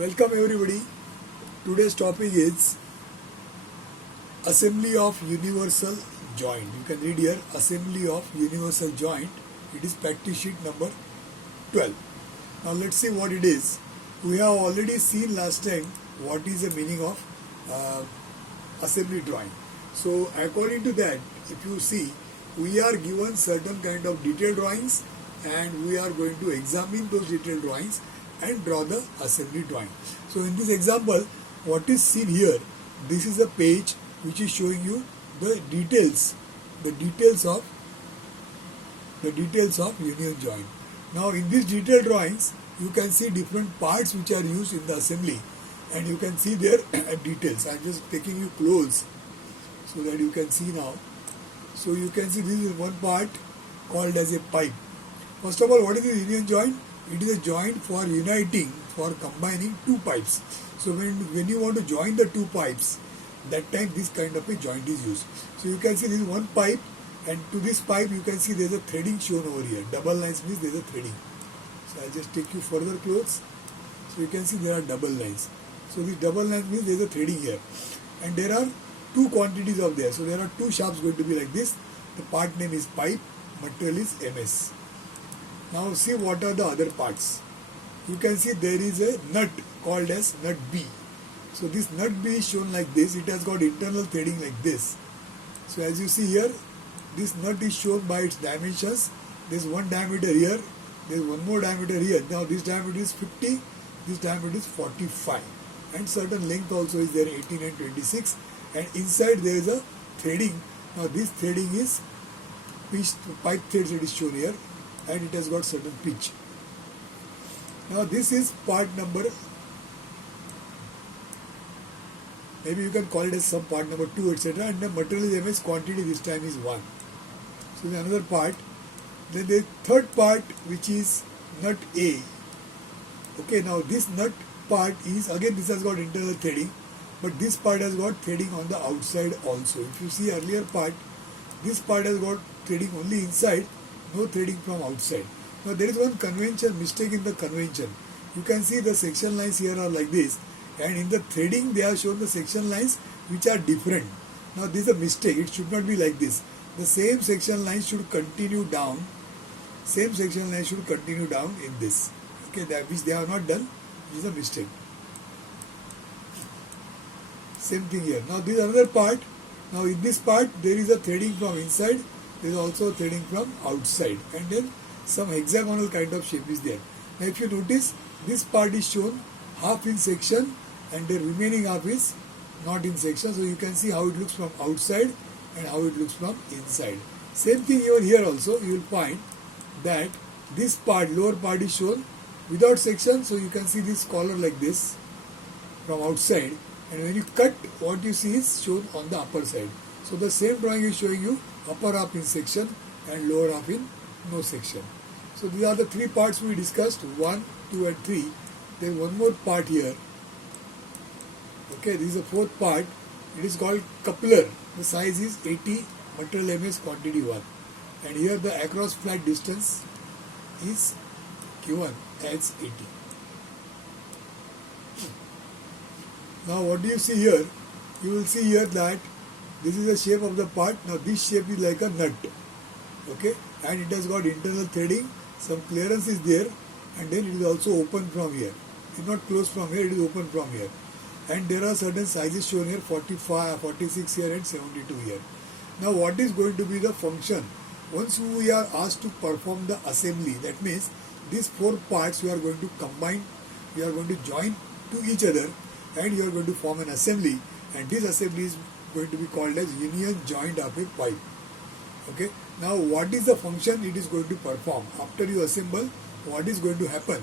Welcome everybody. Today's topic is assembly of universal joint. You can read here assembly of universal joint. It is practice sheet number 12. Now let's see what it is. We have already seen last time what is the meaning of assembly drawing. So according to that, if you see, we are given certain kind of detailed drawings and we are going to examine those detailed drawings and draw the assembly drawing. So in this example, what is seen here, this is a page which is showing you the details of union joint. Now in these detailed drawings, you can see different parts which are used in the assembly, and you can see their details. I am just taking you close so that you can see now. So you can see this is one part called as a pipe. First of all, what is the union joint? It is a joint for combining two pipes. So when you want to join the two pipes, that time this kind of a joint is used. So you can see this is one pipe, and to this pipe you can see there is a threading shown over here. Double lines means there is a threading. So I'll just take you further close. So you can see there are double lines. So this double line means there is a threading here. And there are two quantities of there. So there are two shafts going to be like this. The part name is pipe, material is MS. Now see what are the other parts. You can see there is a nut called as nut B. So this nut B is shown like this. It has got internal threading like this. So as you see here, this nut is shown by its dimensions. There is one diameter here. There is one more diameter here. Now this diameter is 50. This diameter is 45. And certain length also is there, 18 and 26. And inside there is a threading. Now this threading is pitched, pipe threads it is shown here. And it has got certain pitch. Now this is part number, maybe you can call it as some part number 2, etc. And the material is MS, quantity this time is 1. So the another part. Then the third part, which is nut A. Okay, now this nut part is, again this has got internal threading, but this part has got threading on the outside also. If you see earlier part, this part has got threading only inside, no threading from outside. Now there is one mistake in the convention. You can see the section lines here are like this, and in the threading they have shown the section lines which are different. Now this is a mistake. It should not be like this. The same section lines should continue down. Same section lines should continue down in this. Okay, that which they have not done. This is a mistake. Same thing here. Now this is another part. Now in this part there is a threading from inside. There is also threading from outside, and then some hexagonal kind of shape is there. Now if you notice, this part is shown half in section and the remaining half is not in section. So you can see how it looks from outside and how it looks from inside. Same thing even here also. You will find that this part, lower part is shown without section. So you can see this collar like this from outside, and when you cut, what you see is shown on the upper side. So the same drawing is showing you upper half in section and lower half in no section. So these are the three parts we discussed, 1, 2 and 3. There is one more part here. Okay, this is the fourth part. It is called coupler. The size is 80, material MS, quantity 1. And here the across flat distance is given as 80. Now what do you see here? You will see here that this is the shape of the part. Now this shape is like a nut. Okay, and it has got internal threading. Some clearance is there, and then it is also open from here. It is not closed from here, it is open from here. And there are certain sizes shown here, 45, 46 here and 72 here. Now what is going to be the function? Once we are asked to perform the assembly, that means these four parts we are going to combine, we are going to join to each other, and you are going to form an assembly, and this assembly is going to be called as union joint of a pipe. Okay. Now what is the function it is going to perform? After you assemble, what is going to happen?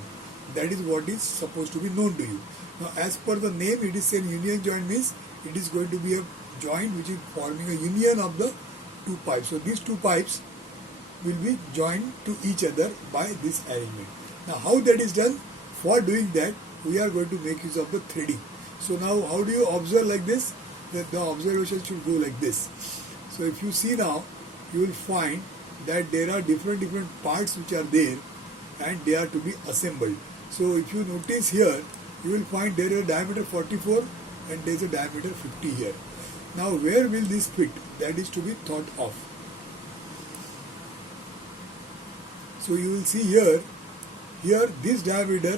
That is what is supposed to be known to you. Now as per the name, it is said union joint means it is going to be a joint which is forming a union of the two pipes. So these two pipes will be joined to each other by this arrangement. Now how that is done? For doing that, we are going to make use of the threading. So now how do you observe like this? That the observation should go like this. So if you see now, you will find that there are different parts which are there and they are to be assembled. So if you notice here, you will find there is a diameter 44 and there is a diameter 50 here. Now where will this fit? That is to be thought of. So you will see here this diameter,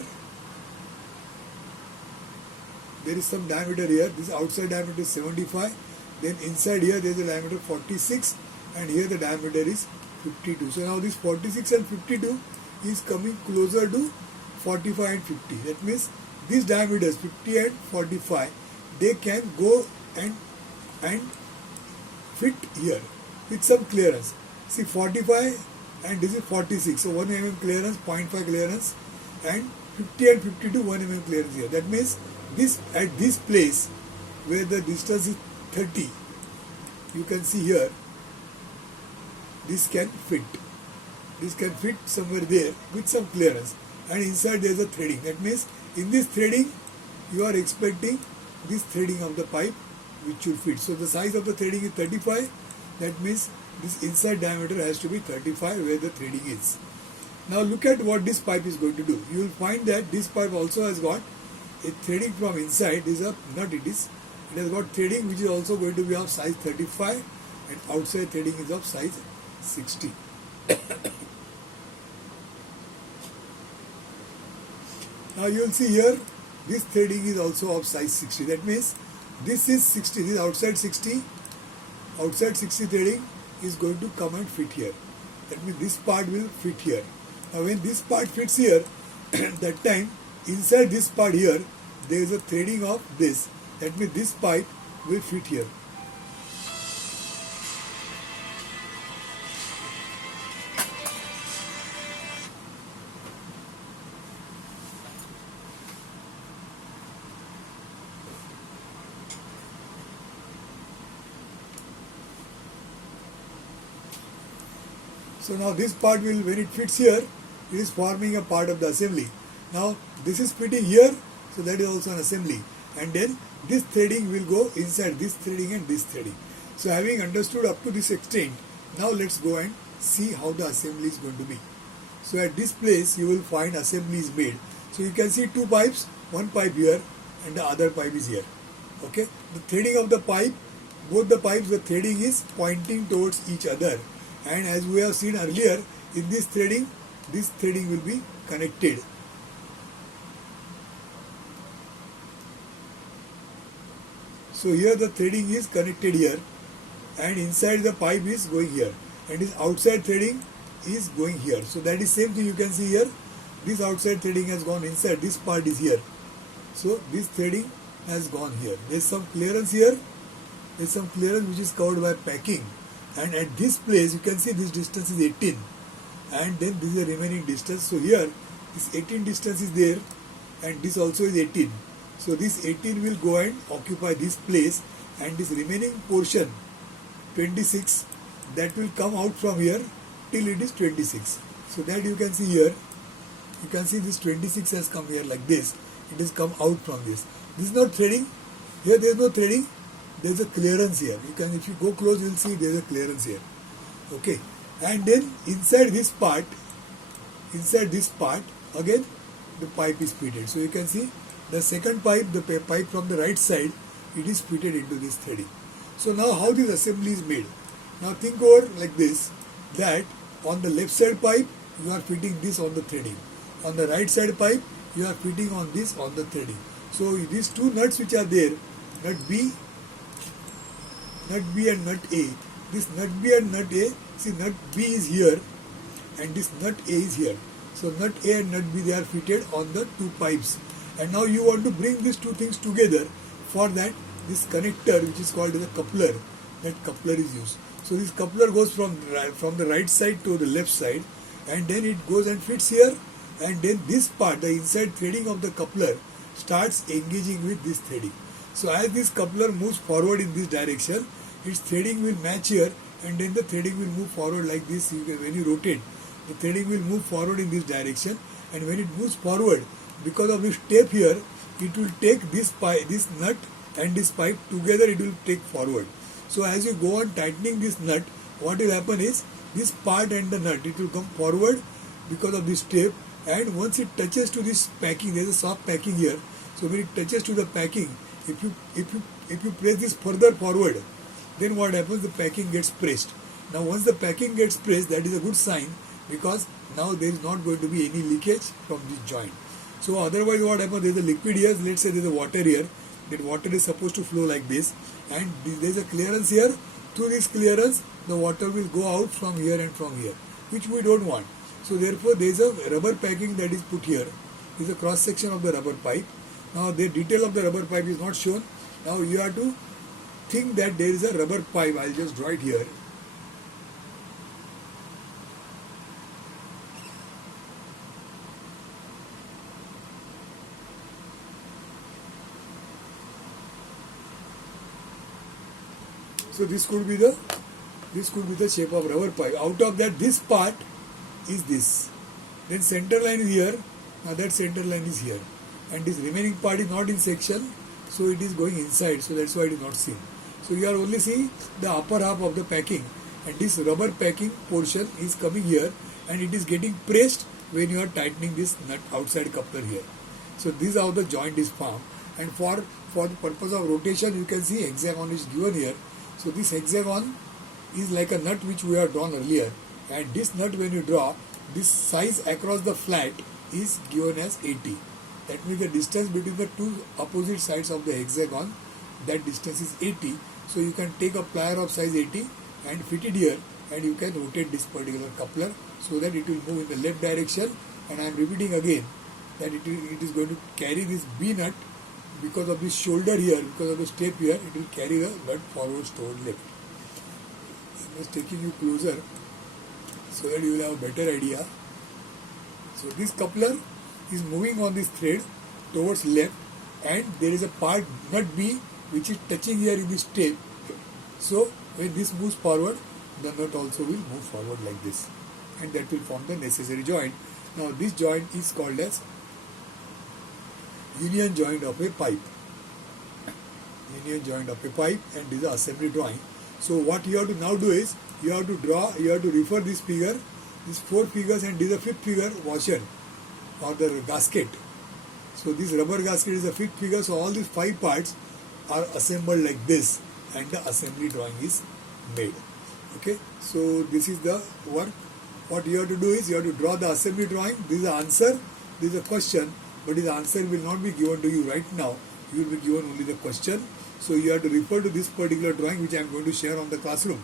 there is some diameter here, this outside diameter is 75, then inside here there is a diameter 46 and here the diameter is 52. So now this 46 and 52 is coming closer to 45 and 50. That means these diameters 50 and 45, they can go and fit here with some clearance. See, 45 and this is 46, so 1 mm clearance, 0.5 clearance, and 50 and 52 1 mm clearance here. That means this at this place where the distance is 30, you can see here, this can fit. This can fit somewhere there with some clearance, and inside there is a threading. That means in this threading you are expecting this threading of the pipe which should fit. So the size of the threading is 35. That means this inside diameter has to be 35 where the threading is. Now look at what this pipe is going to do. You will find that this pipe also has got a threading from inside. This is a nut it is. It has got threading which is also going to be of size 35 and outside threading is of size 60. Now you will see here this threading is also of size 60. That means this is 60, this is outside 60. Outside 60 threading is going to come and fit here. That means this part will fit here. Now when this part fits here, that time inside this part here there is a threading of this. That means this pipe will fit here. So now this part will, when it fits here, it is forming a part of the assembly. Now this is fitting here, so that is also an assembly. And then this threading will go inside this threading and this threading. So having understood up to this extent, now let's go and see how the assembly is going to be. So at this place you will find assembly is made. So you can see two pipes, one pipe here and the other pipe is here. Okay, the threading of the pipe, both the pipes, the threading is pointing towards each other. And as we have seen earlier, in this threading will be connected. So here the threading is connected here and inside the pipe is going here and this outside threading is going here. So that is same thing you can see here. This outside threading has gone inside, this part is here. So this threading has gone here. There is some clearance here. There is some clearance which is covered by packing. And at this place you can see this distance is 18 and then this is the remaining distance. So here this 18 distance is there and this also is 18. So this 18 will go and occupy this place and this remaining portion 26, that will come out from here till it is 26. So that you can see here, you can see this 26 has come here like this. It has come out from this. This is not threading. Here there is no threading. There is a clearance here. You can, if you go close, you will see there is a clearance here. Okay, and then inside this part, again the pipe is fitted. So you can see the second pipe, the pipe from the right side, it is fitted into this threading. So now how this assembly is made? Now think over like this, that on the left side pipe you are fitting this on the threading. On the right side pipe you are fitting on this on the threading. So these two nuts which are there, nut B and nut A. This nut B and nut A, see nut B is here and this nut A is here. So nut A and nut B, they are fitted on the two pipes. And now you want to bring these two things together. For that, this connector which is called as a coupler, that coupler is used. So this coupler goes from the right side to the left side and then it goes and fits here, and then this part, the inside threading of the coupler, starts engaging with this threading. So as this coupler moves forward in this direction, its threading will match here and then the threading will move forward like this. When you rotate, the threading will move forward in this direction, and when it moves forward, because of this tape here, it will take this nut and this pipe together, it will take forward. So as you go on tightening this nut, what will happen is this part and the nut, it will come forward because of this tape, and once it touches to this packing, there is a soft packing here. So when it touches to the packing, if you press this further forward, then what happens? The packing gets pressed. Now once the packing gets pressed, that is a good sign, because now there is not going to be any leakage from this joint. So otherwise what happens? There is a liquid here, let's say there is a water here, that water is supposed to flow like this, and there is a clearance here. Through this clearance, the water will go out from here and from here, which we don't want. So therefore there is a rubber packing that is put here. This is a cross section of the rubber pipe. Now the detail of the rubber pipe is not shown. Now you have to think that there is a rubber pipe. I'll just draw it here. So this could be the shape of rubber pipe. Out of that, this part is this. Then center line is here. Now that center line is here, and this remaining part is not in section, so it is going inside. So that's why it is not seen. So you are only seeing the upper half of the packing, and this rubber packing portion is coming here, and it is getting pressed when you are tightening this nut outside coupler here. So this is how the joint is formed, and for the purpose of rotation, you can see hexagon is given here. So this hexagon is like a nut which we have drawn earlier, and this nut when you draw, this size across the flat is given as 80. That means the distance between the two opposite sides of the hexagon, that distance is 80. So you can take a plier of size 80 and fit it here, and you can rotate this particular coupler so that it will move in the left direction. And I am repeating again that it is going to carry this B nut. Because of this shoulder here, because of the step here, it will carry the nut forward toward left. I'm just taking you closer so that you will have a better idea. So this coupler is moving on this thread towards left, and there is a part nut B which is touching here in this step. So when this moves forward, the nut also will move forward like this, and that will form the necessary joint. Now this joint is called as union joint of a pipe. Union joint of a pipe, and this is the assembly drawing. So what you have to now do is, you have to refer this figure, these 4 figures, and this is the 5th figure, washer or the gasket. So this rubber gasket is the 5th figure. So all these 5 parts are assembled like this, and the assembly drawing is made. Okay, so this is the work. What you have to do is, you have to draw the assembly drawing. This is the answer, this is the question. But his answer will not be given to you right now. You will be given only the question. So you have to refer to this particular drawing which I am going to share on the classroom.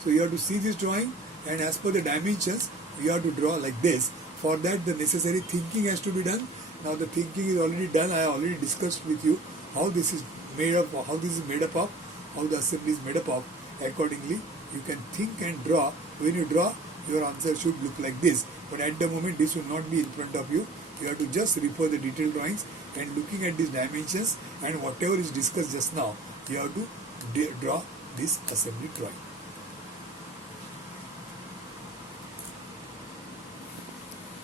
So you have to see this drawing, and as per the dimensions, you have to draw like this. For that, the necessary thinking has to be done. Now the thinking is already done. I have already discussed with you how this is made up, how this is made up of, how the assembly is made up of. Accordingly, you can think and draw. When you draw, your answer should look like this. But at the moment, this will not be in front of you. You have to just refer the detailed drawings, and looking at these dimensions and whatever is discussed just now, you have to draw this assembly drawing.